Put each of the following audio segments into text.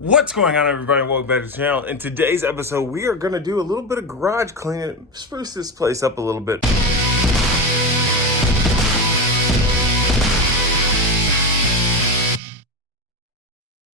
What's going on, everybody? Welcome back to the channel. In today's episode, we are going to do a little bit of garage cleaning, spruce this place up a little bit.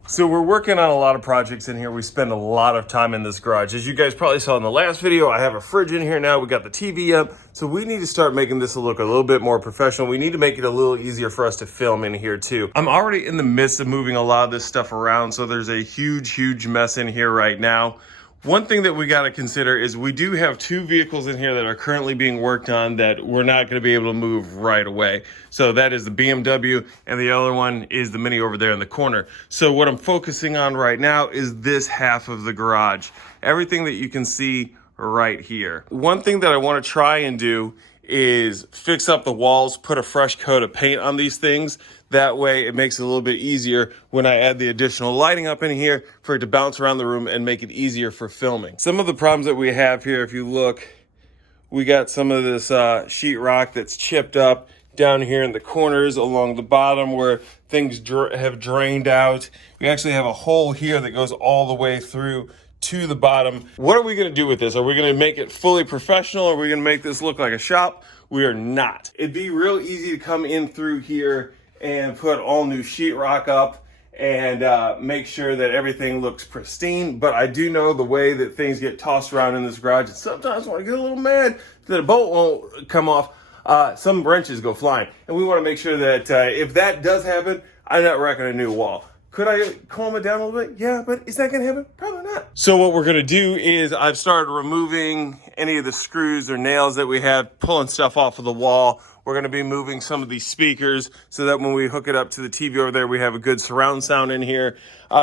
So we're working on a lot of projects in here. We spend a lot of time in this garage. As you guys probably saw in the last video, I have a fridge in here now. We got the TV up. So we need to start making this look a little bit more professional. We need to make it a little easier for us to film in here too. I'm already in the midst of moving a lot of this stuff around. So there's a huge mess in here right now. One thing that we got to consider is we do have two vehicles in here that are currently being worked on that we're not going to be able to move right away. So that is the BMW, and the other one is the Mini over there in the corner. So what I'm focusing on right now is this half of the garage. Everything that you can see right here. One thing that I want to try and do is fix up the walls, put a fresh coat of paint on these things. That way it makes it a little bit easier when I add the additional lighting up in here for it to bounce around the room and make it easier for filming. Some of the problems that we have here, if you look, we got some of this sheetrock that's chipped up down here in the corners along the bottom where things have drained out. We actually have a hole here that goes all the way through to the bottom. What are we going to do with this? Are we going to make it fully professional? Are we going to make this look like a shop? We are not. It'd be real easy to come in through here and put all new sheetrock up and make sure that everything looks pristine. But I do know the way that things get tossed around in this garage, and sometimes when I get a little mad that a bolt won't come off, some wrenches go flying. And we want to make sure that if that does happen, I'm not wrecking a new wall. Could I calm it down a little bit? Yeah, but is that gonna happen? Probably not. So what we're gonna do is I've started removing any of the screws or nails that we have, pulling stuff off of the wall. We're gonna be moving some of these speakers so that when we hook it up to the TV over there, we have a good surround sound in here.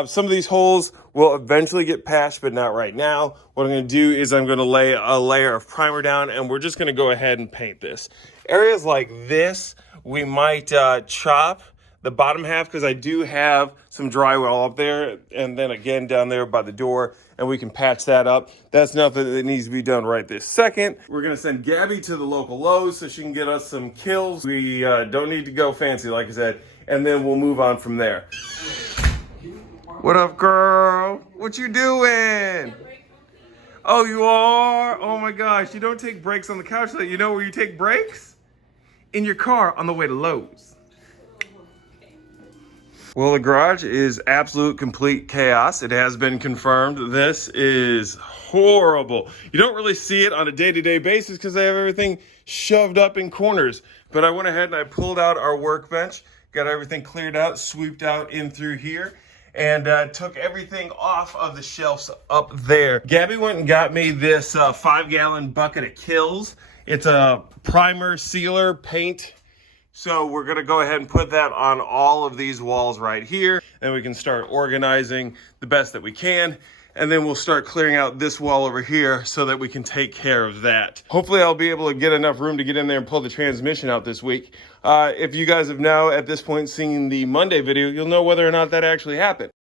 Some of these holes will eventually get patched, but not right now. What I'm gonna do is I'm gonna lay a layer of primer down, and we're just gonna go ahead and paint this. Areas like this, we might chop the bottom half, because I do have some drywall up there, and then again down there by the door, and we can patch that up. That's nothing that needs to be done right this second. We're gonna send Gabby to the local Lowe's so she can get us some kills. We don't need to go fancy, like I said, and then we'll move on from there. What up, girl? What you doing? Oh, you are? Oh my gosh, you don't take breaks on the couch. You know where you take breaks? In your car on the way to Lowe's. Well, the garage is absolute complete chaos. It has been confirmed. This is horrible. You don't really see it on a day-to-day basis because I have everything shoved up in corners. But I went ahead and I pulled out our workbench, got everything cleared out, sweeped out in through here, and took everything off of the shelves up there. Gabby went and got me this 5-gallon bucket of Kills. It's a primer, sealer, paint. So we're gonna go ahead and put that on all of these walls right here. Then we can start organizing the best that we can. And then we'll start clearing out this wall over here so that we can take care of that. Hopefully I'll be able to get enough room to get in there and pull the transmission out this week. If you guys have now at this point seen the Monday video, you'll know whether or not that actually happened.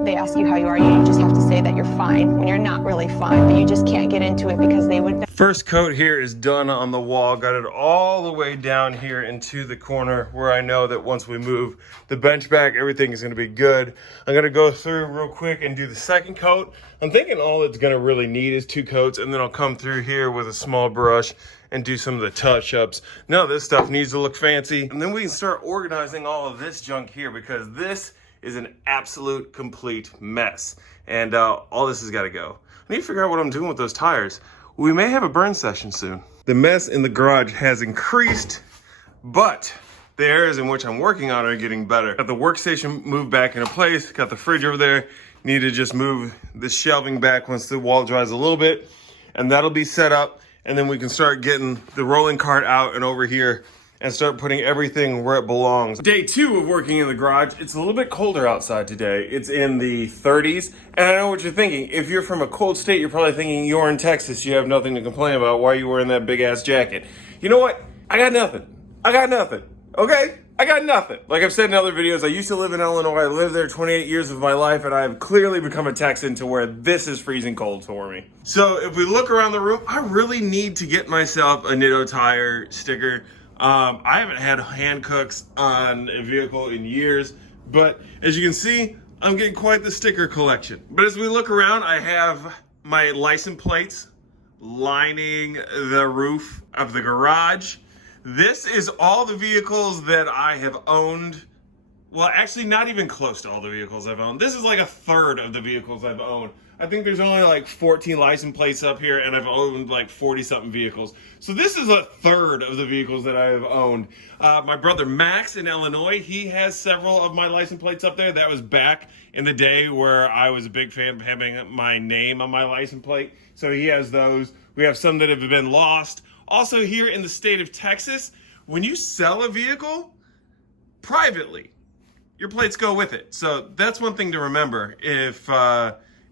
They ask you how you are, you just have to say that you're fine when you're not really fine, but you just can't get into it because they would know. First coat here is done on the wall. Got it all the way down here into the corner where I know that once we move the bench back, everything is gonna be good. I'm gonna go through real quick and do the second coat. I'm thinking all it's gonna really need is 2 coats, and then I'll come through here with a small brush and do some of the touch-ups. None of this stuff needs to look fancy. And then we can start organizing all of this junk here because this is an absolute complete mess. And all this has got to go. I need to figure out what I'm doing with those tires. We may have a burn session soon. The mess in the garage has increased, but the areas in which I'm working on are getting better. Got the workstation moved back into place, got the fridge over there. Need to just move the shelving back once the wall dries a little bit, and that'll be set up. And then we can start getting the rolling cart out and over here and start putting everything where it belongs. Day 2 of working in the garage. It's a little bit colder outside today. It's in the 30s. And I know what you're thinking. If you're from a cold state, you're probably thinking you're in Texas. You have nothing to complain about. Why are you wearing that big ass jacket? You know what? I got nothing. I got nothing. Okay? I got nothing. Like I've said in other videos, I used to live in Illinois. I lived there 28 years of my life, and I have clearly become a Texan to where this is freezing cold for me. So if we look around the room, I really need to get myself a Nitto tire sticker. I haven't had hand cooks on a vehicle in years, but as you can see, I'm getting quite the sticker collection. But as we look around, I have my license plates lining the roof of the garage. This is all the vehicles that I have owned. Well, actually not even close to all the vehicles I've owned. This is like a third of the vehicles I've owned. I think there's only like 14 license plates up here, and I've owned like 40 something vehicles. So this is a third of the vehicles that I have owned. My brother Max in Illinois, he has several of my license plates up there. That was back in the day where I was a big fan of having my name on my license plate. So he has those. We have some that have been lost. Also here in the state of Texas, when you sell a vehicle privately, your plates go with it. So that's one thing to remember. If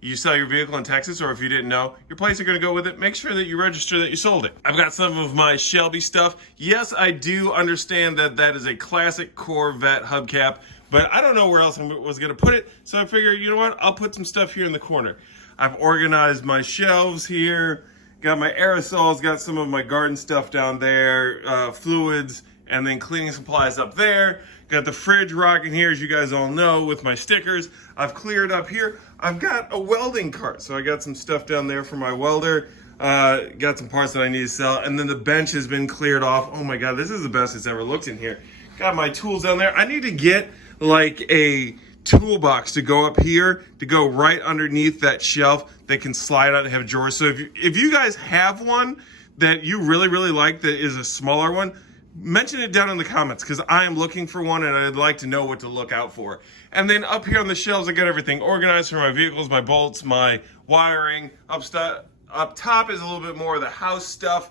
you sell your vehicle in Texas, or if you didn't know, your plates are gonna go with it. Make sure that you register that you sold it. I've got some of my Shelby stuff. Yes, I do understand that that is a classic Corvette hubcap, but I don't know where else I was gonna put it. So I figured, you know what? I'll put some stuff here in the corner. I've organized my shelves here, got my aerosols, got some of my garden stuff down there, fluids, and then cleaning supplies up there. Got the fridge rocking here, as you guys all know, with my stickers. I've cleared up here. I've got a welding cart, so I got some stuff down there for my welder. Got some parts that I need to sell, and then the bench has been cleared off. Oh my God, this is the best it's ever looked in here. Got my tools down there. I need to get like a toolbox to go up here, to go right underneath that shelf that can slide out and have drawers. So if you guys have one that you really, really like that is a smaller one, mention it down in the comments, because I am looking for one and I'd like to know what to look out for. And then up here on the shelves, I got everything organized for my vehicles, my bolts, my wiring. Up top is a little bit more of the house stuff.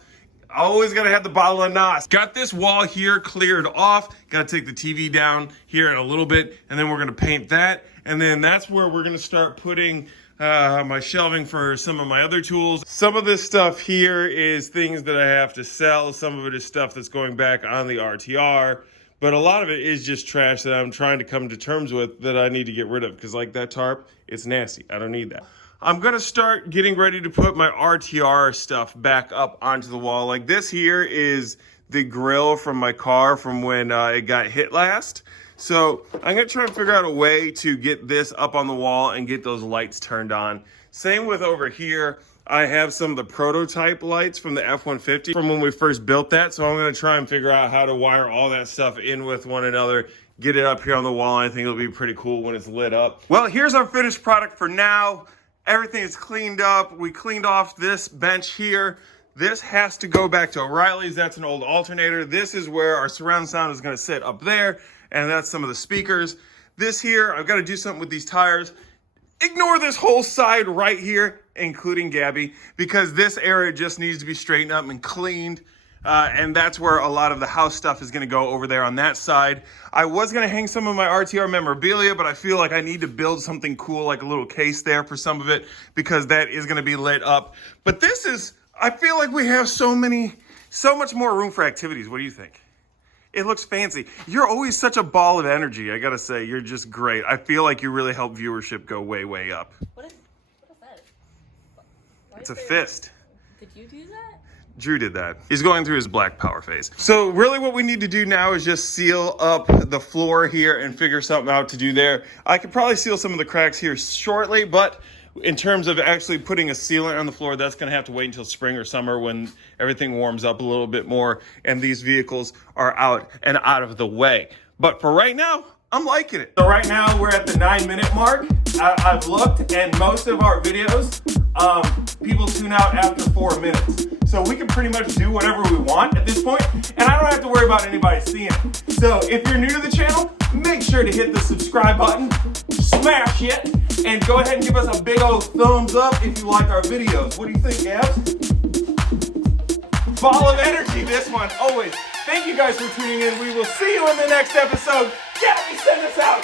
Always gotta have the bottle of NOS. Got this wall here cleared off. Gotta take the TV down here in a little bit, and then we're gonna paint that. And then that's where we're gonna start putting my shelving for some of my other tools. Some of this stuff here is things that I have to sell. Some of it is stuff that's going back on the RTR, but a lot of it is just trash that I'm trying to come to terms with that I need to get rid of, because like that tarp, it's nasty. I don't need that. I'm gonna start getting ready to put my RTR stuff back up onto the wall. Like this here is the grill from my car from when it got hit last. So I'm gonna try and figure out a way to get this up on the wall and get those lights turned on. Same with over here. I have some of the prototype lights from the F-150 from when we first built that. So I'm gonna try and figure out how to wire all that stuff in with one another, get it up here on the wall. I think it'll be pretty cool when it's lit up. Well, here's our finished product for now. Everything is cleaned up. We cleaned off this bench here. This has to go back to O'Reilly's. That's an old alternator. This is where our surround sound is gonna sit up there. And that's some of the speakers. This here, I've got to do something with these tires. Ignore this whole side right here, including Gabby, because this area just needs to be straightened up and cleaned. And that's where a lot of the house stuff is going to go, over there on that side. I was going to hang some of my RTR memorabilia, but I feel like I need to build something cool, like a little case there for some of it, because that is going to be lit up. But this is, I feel like we have so much more room for activities. What do you think? It looks fancy. You're always such a ball of energy. I gotta say, you're just great. I feel like you really help viewership go way, way up. What is that? It's a fist. Did you do that? Drew did that. He's going through his black power phase. So really what we need to do now is just seal up the floor here and figure something out to do there. I could probably seal some of the cracks here shortly, but in terms of actually putting a sealant on the floor, that's going to have to wait until spring or summer when everything warms up a little bit more and these vehicles are out and out of the way. But for right now, I'm liking it. So right now we're at the 9-minute mark. I've looked, and most of our videos, people tune out after 4 minutes. So we can pretty much do whatever we want at this point, and I don't have to worry about anybody seeing it. So if you're new to the channel, make sure to hit the subscribe button, smash it, and go ahead and give us a big old thumbs up if you like our videos. What do you think, Gabs? Ball of energy, this one, always. Thank you guys for tuning in. We will see you in the next episode. Gabby, send us out.